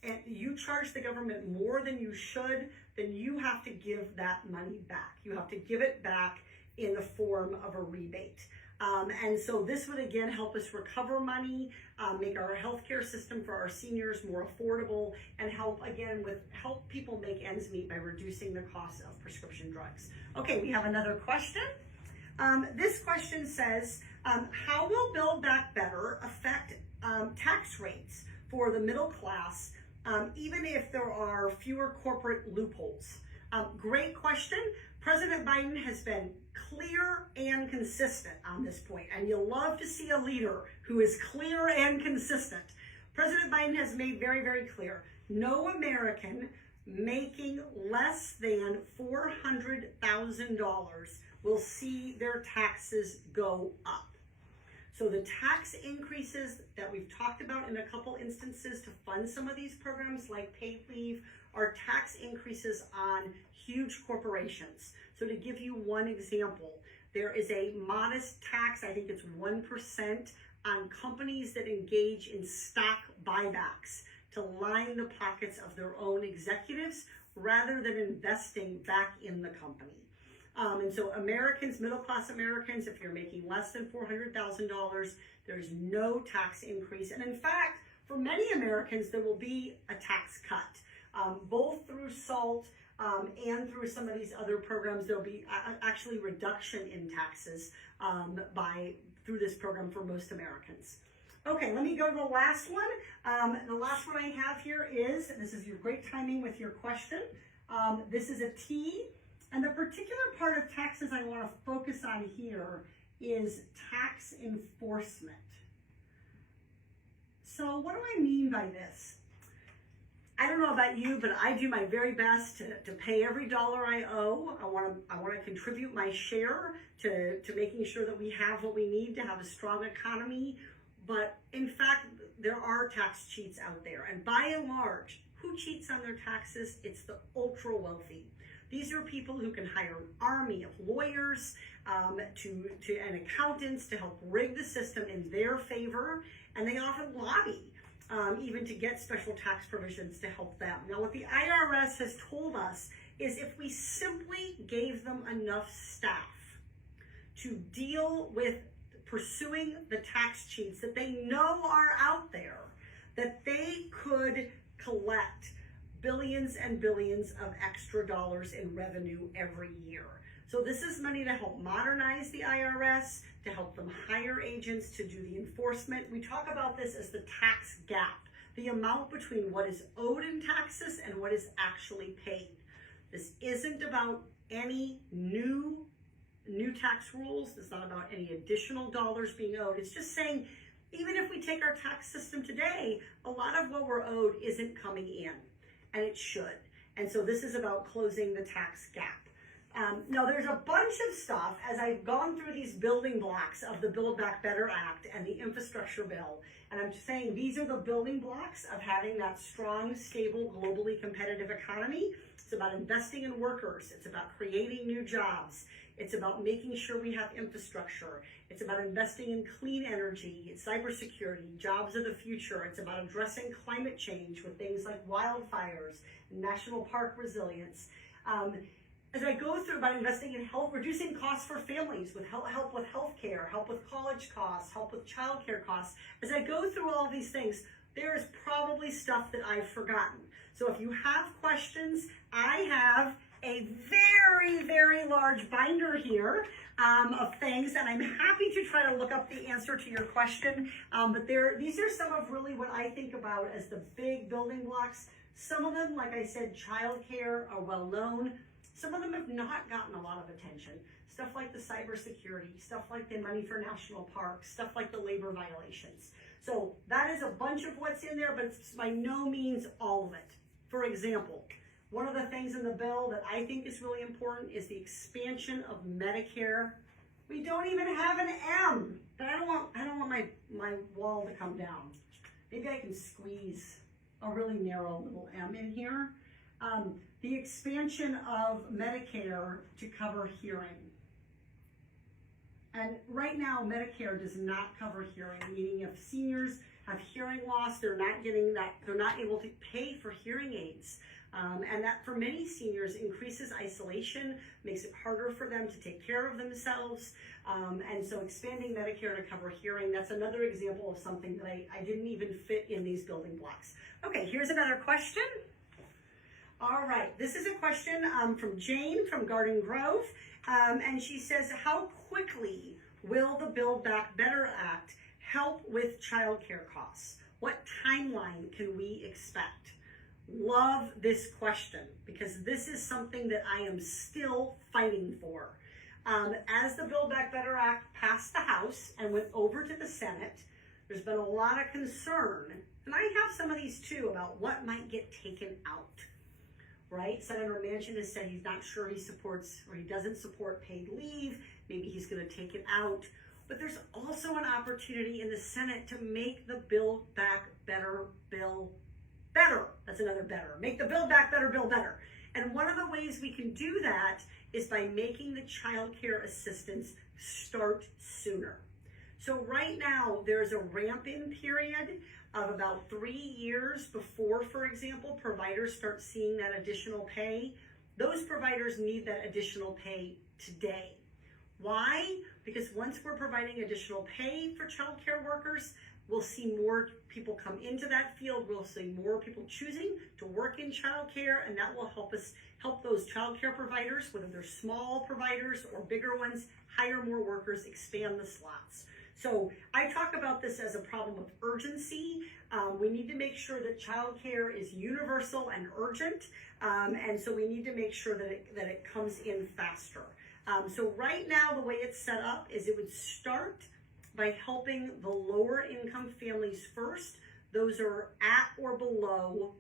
and you charge the government more than you should, then you have to give that money back. You have to give it back in the form of a rebate. And so this would again help us recover money, make our healthcare system for our seniors more affordable, and help people make ends meet by reducing the cost of prescription drugs. Okay, we have another question. This question says, how will Build Back Better affect tax rates for the middle class, even if there are fewer corporate loopholes? Great question. President Biden has been clear and consistent on this point, and you'll love to see a leader who is clear and consistent. President Biden has made very, very clear, no American making less than $400,000 will see their taxes go up. So the tax increases that we've talked about in a couple instances to fund some of these programs like paid leave are tax increases on huge corporations. So to give you one example, there is a modest tax, I think it's 1%, on companies that engage in stock buybacks to line the pockets of their own executives rather than investing back in the company. And so Americans, middle-class Americans, if you're making less than $400,000, there's no tax increase. And in fact, for many Americans, there will be a tax cut, both through SALT and through some of these other programs. There'll be actually reduction in taxes through this program for most Americans. Okay, let me go to the last one. The last one I have here is, this is your great timing with your question. This is a T. And the particular part of taxes I want to focus on here is tax enforcement. So what do I mean by this? I don't know about you, but I do my very best to pay every dollar I owe. I want to contribute my share to making sure that we have what we need to have a strong economy. But in fact, there are tax cheats out there. And by and large, who cheats on their taxes? It's the ultra wealthy. These are people who can hire an army of lawyers and accountants to help rig the system in their favor, and they often lobby even to get special tax provisions to help them. Now, what the IRS has told us is if we simply gave them enough staff to deal with pursuing the tax cheats that they know are out there, that they could collect billions and billions of extra dollars in revenue every year. So this is money to help modernize the IRS, to help them hire agents to do the enforcement. We talk about this as the tax gap, the amount between what is owed in taxes and what is actually paid. This isn't about any new tax rules. It's not about any additional dollars being owed. It's just saying, even if we take our tax system today, a lot of what we're owed isn't coming in. And it should. And so this is about closing the tax gap. Now there's a bunch of stuff as I've gone through these building blocks of the Build Back Better Act and the infrastructure bill. And I'm saying these are the building blocks of having that strong, stable, globally competitive economy. It's about investing in workers. It's about creating new jobs. It's about making sure we have infrastructure. It's about investing in clean energy, cybersecurity, jobs of the future. It's about addressing climate change with things like wildfires, national park resilience. As I go through about investing in health, reducing costs for families with help with healthcare, help with college costs, help with childcare costs. As I go through all these things, there is probably stuff that I've forgotten. So if you have questions, I have a very, very large binder here of things, and I'm happy to try to look up the answer to your question. But these are some of really what I think about as the big building blocks. Some of them, like I said, childcare are well known. Some of them have not gotten a lot of attention. Stuff like the cybersecurity, stuff like the money for national parks, stuff like the labor violations. So that is a bunch of what's in there, but it's by no means all of it. For example, one of the things in the bill that I think is really important is the expansion of Medicare. We don't even have an M, but I don't want my wall to come down. Maybe I can squeeze a really narrow little M in here. The expansion of Medicare to cover hearing. And right now, Medicare does not cover hearing, meaning if seniors have hearing loss, they're not able to pay for hearing aids. And that for many seniors increases isolation, makes it harder for them to take care of themselves. And so expanding Medicare to cover hearing, that's another example of something that I didn't even fit in these building blocks. Okay, here's another question. All right, this is a question from Jane from Garden Grove. And she says, how quickly will the Build Back Better Act help with childcare costs? What timeline can we expect? Love this question because this is something that I am still fighting for. As the Build Back Better Act passed the House and went over to the Senate, there's been a lot of concern, and I have some of these too, about what might get taken out. Right? Senator Manchin has said he's not sure he supports or he doesn't support paid leave. Maybe he's going to take it out. But there's also an opportunity in the Senate to make the Build Back Better bill better. That's another better. Make the Build Back Better bill better. And one of the ways we can do that is by making the child care assistance start sooner. So right now, there's a ramp-in period of about 3 years before, for example, providers start seeing that additional pay. Those providers need that additional pay today. Why? Because once we're providing additional pay for child care workers, we'll see more people come into that field. We'll see more people choosing to work in child care, and that will help those child care providers, whether they're small providers or bigger ones, hire more workers, expand the slots. So I talk about this as a problem of urgency. We need to make sure that childcare is universal and urgent, and so we need to make sure that it comes in faster. So right now, the way it's set up is it would start by helping the lower income families first. Those are at or below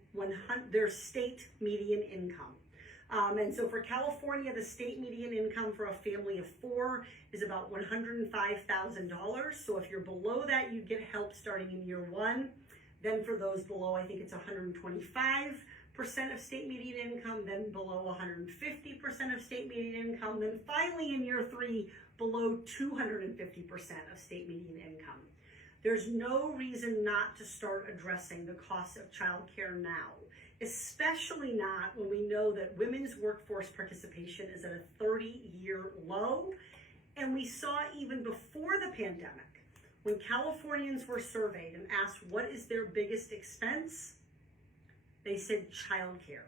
their state median income. And so for California, the state median income for a family of 4 is about $105,000. So if you're below that, you get help starting in year 1. Then for those below, I think it's 125% of state median income, then below 150% of state median income, then finally in year 3, below 250% of state median income. There's no reason not to start addressing the cost of childcare now, especially not when we know that women's workforce participation is at a 30-year low. And we saw even before the pandemic, when Californians were surveyed and asked what is their biggest expense, they said childcare,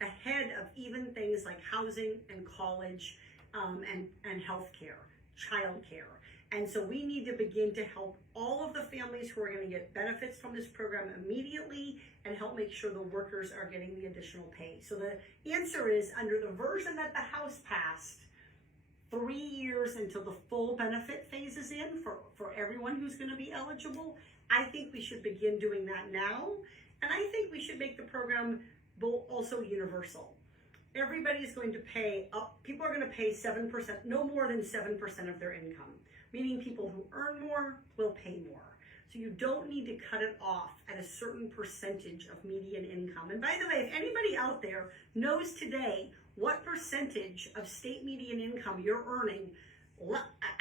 ahead of even things like housing and college and healthcare, childcare. And so we need to begin to help all of the families who are going to get benefits from this program immediately and help make sure the workers are getting the additional pay. So the answer is, under the version that the House passed, 3 years until the full benefit phase is in for everyone who's going to be eligible. I think we should begin doing that now. And I think we should make the program also universal. Everybody's going to pay up, people are going to pay 7%, no more than 7% of their income, meaning people who earn more will pay more. So you don't need to cut it off at a certain percentage of median income. And by the way, if anybody out there knows today what percentage of state median income you're earning,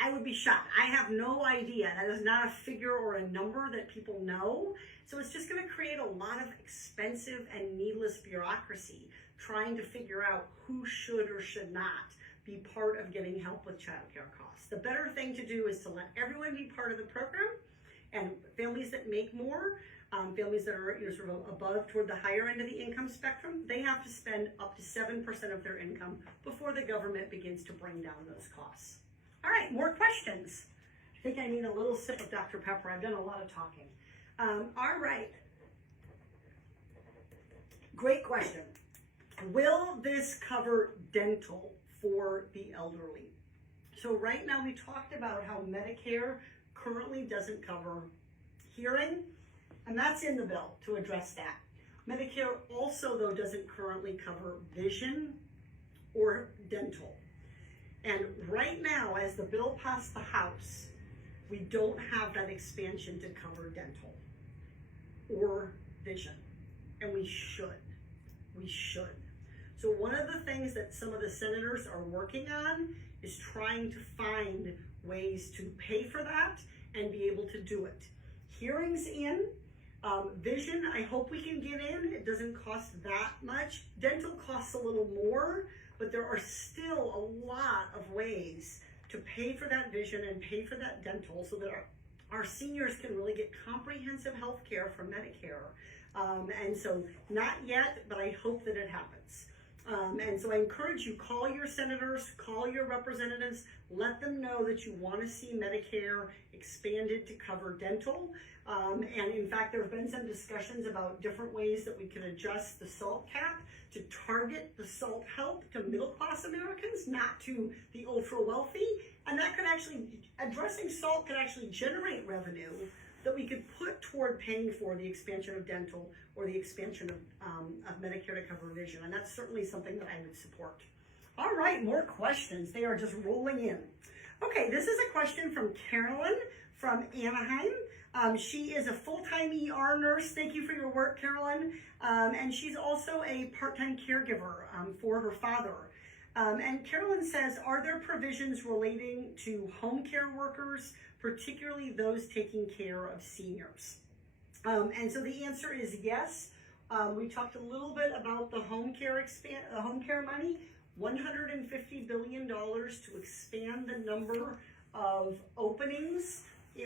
I would be shocked. I have no idea. That is not a figure or a number that people know. So it's just going to create a lot of expensive and needless bureaucracy trying to figure out who should or should not be part of getting help with childcare costs. The better thing to do is to let everyone be part of the program, and families that make more, families that are sort of above toward the higher end of the income spectrum, they have to spend up to 7% of their income before the government begins to bring down those costs. All right, more questions. I think I need a little sip of Dr. Pepper. I've done a lot of talking. All right. Great question. Will this cover dental for the elderly? So right now we talked about how Medicare currently doesn't cover hearing, and that's in the bill to address that. Medicare also, though, doesn't currently cover vision or dental. And right now, as the bill passed the House, we don't have that expansion to cover dental or vision, and we should. We should. So one of the things that some of the senators are working on is trying to find ways to pay for that and be able to do it. Hearings in, vision, I hope we can get in. It doesn't cost that much. Dental costs a little more, but there are still a lot of ways to pay for that vision and pay for that dental so that our seniors can really get comprehensive health care from Medicare. And so not yet, but I hope that it happens. And so I encourage you, call your senators, call your representatives, let them know that you want to see Medicare expanded to cover dental. And in fact, there have been some discussions about different ways that we can adjust the SALT cap to target the SALT help to middle-class Americans, not to the ultra-wealthy. And that could actually, addressing SALT could actually generate revenue that we could put toward paying for the expansion of dental or the expansion of Medicare to cover vision. And that's certainly something that I would support. All right, more questions. They are just rolling in. Okay, this is a question from Carolyn from Anaheim. She is a full-time ER nurse. Thank you for your work, Carolyn. And she's also a part-time caregiver for her father. And Carolyn says, are there provisions relating to home care workers, particularly those taking care of seniors? And so the answer is yes. We talked a little bit about the home care money, $150 billion to expand the number of openings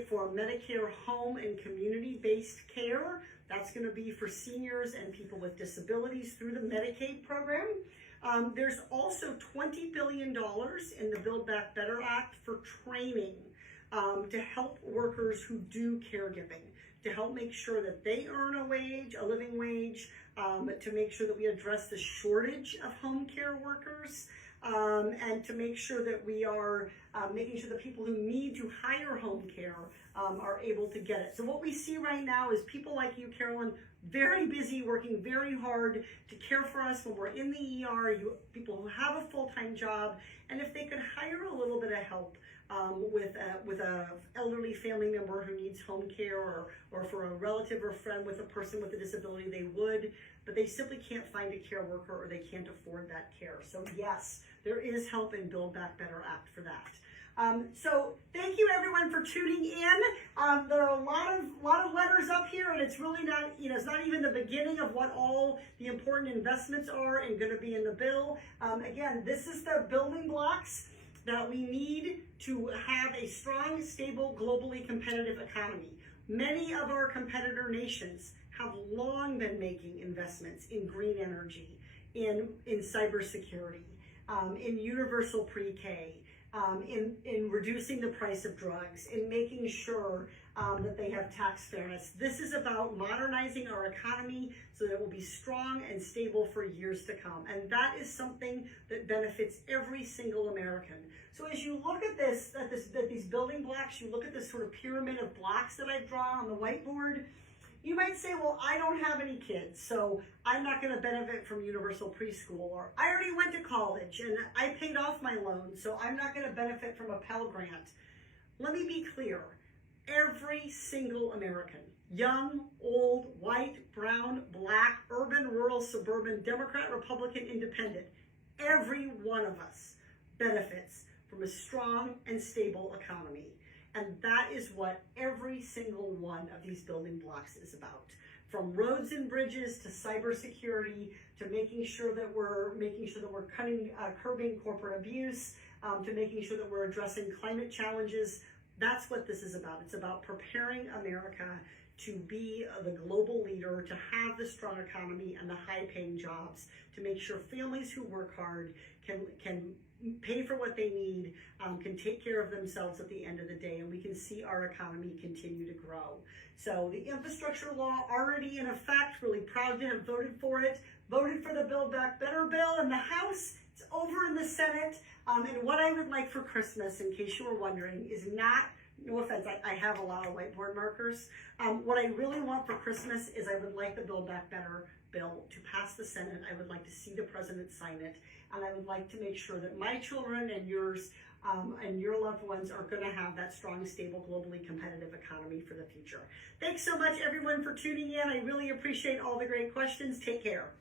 for Medicare home and community-based care. That's going to be for seniors and people with disabilities through the Medicaid program. There's also $20 billion in the Build Back Better Act for training to help workers who do caregiving, to help make sure that they earn a living wage, to make sure that we address the shortage of home care workers, and to make sure that we are making sure that people who need to hire home care are able to get it. So what we see right now is people like you, Carolyn, very busy, working very hard to care for us when we're in the ER, people who have a full-time job, and if they could hire a little bit of help with a elderly family member who needs home care, or for a relative or friend with a person with a disability, they would, but they simply can't find a care worker or they can't afford that care. So yes, there is help in Build Back Better Act for that. So thank you everyone for tuning in. There are a lot of letters up here, and it's really not, it's not even the beginning of what all the important investments are and going to be in the bill. Again, this is the building blocks that we need to have a strong, stable, globally competitive economy. Many of our competitor nations have long been making investments in green energy, in cybersecurity, in universal pre-K, in reducing the price of drugs, in making sure that they have tax fairness. This is about modernizing our economy so that it will be strong and stable for years to come. And that is something that benefits every single American. So as you look at these building blocks, you look at this sort of pyramid of blocks that I've drawn on the whiteboard, you might say, well, I don't have any kids, so I'm not going to benefit from universal preschool, or I already went to college and I paid off my loan, so I'm not going to benefit from a Pell Grant. Let me be clear. Every single American, young, old, white, brown, black, urban, rural, suburban, Democrat, Republican, independent, every one of us benefits from a strong and stable economy. And that is what every single one of these building blocks is about. From roads and bridges to cybersecurity, to making sure that we're curbing corporate abuse, to making sure that we're addressing climate challenges. That's what this is about. It's about preparing America to be the global leader, to have the strong economy and the high-paying jobs, to make sure families who work hard can pay for what they need, can take care of themselves at the end of the day, and we can see our economy continue to grow. So the infrastructure law already in effect, really proud to have voted for it, voted for the Build Back Better bill in the House. It's over in the Senate. And what I would like for Christmas, in case you were wondering, is not, no offense, I have a lot of whiteboard markers. What I really want for Christmas is I would like the Build Back Better bill to pass the Senate. I would like to see the president sign it. And I would like to make sure that my children and yours and your loved ones are going to have that strong, stable, globally competitive economy for the future. Thanks so much, everyone, for tuning in. I really appreciate all the great questions. Take care.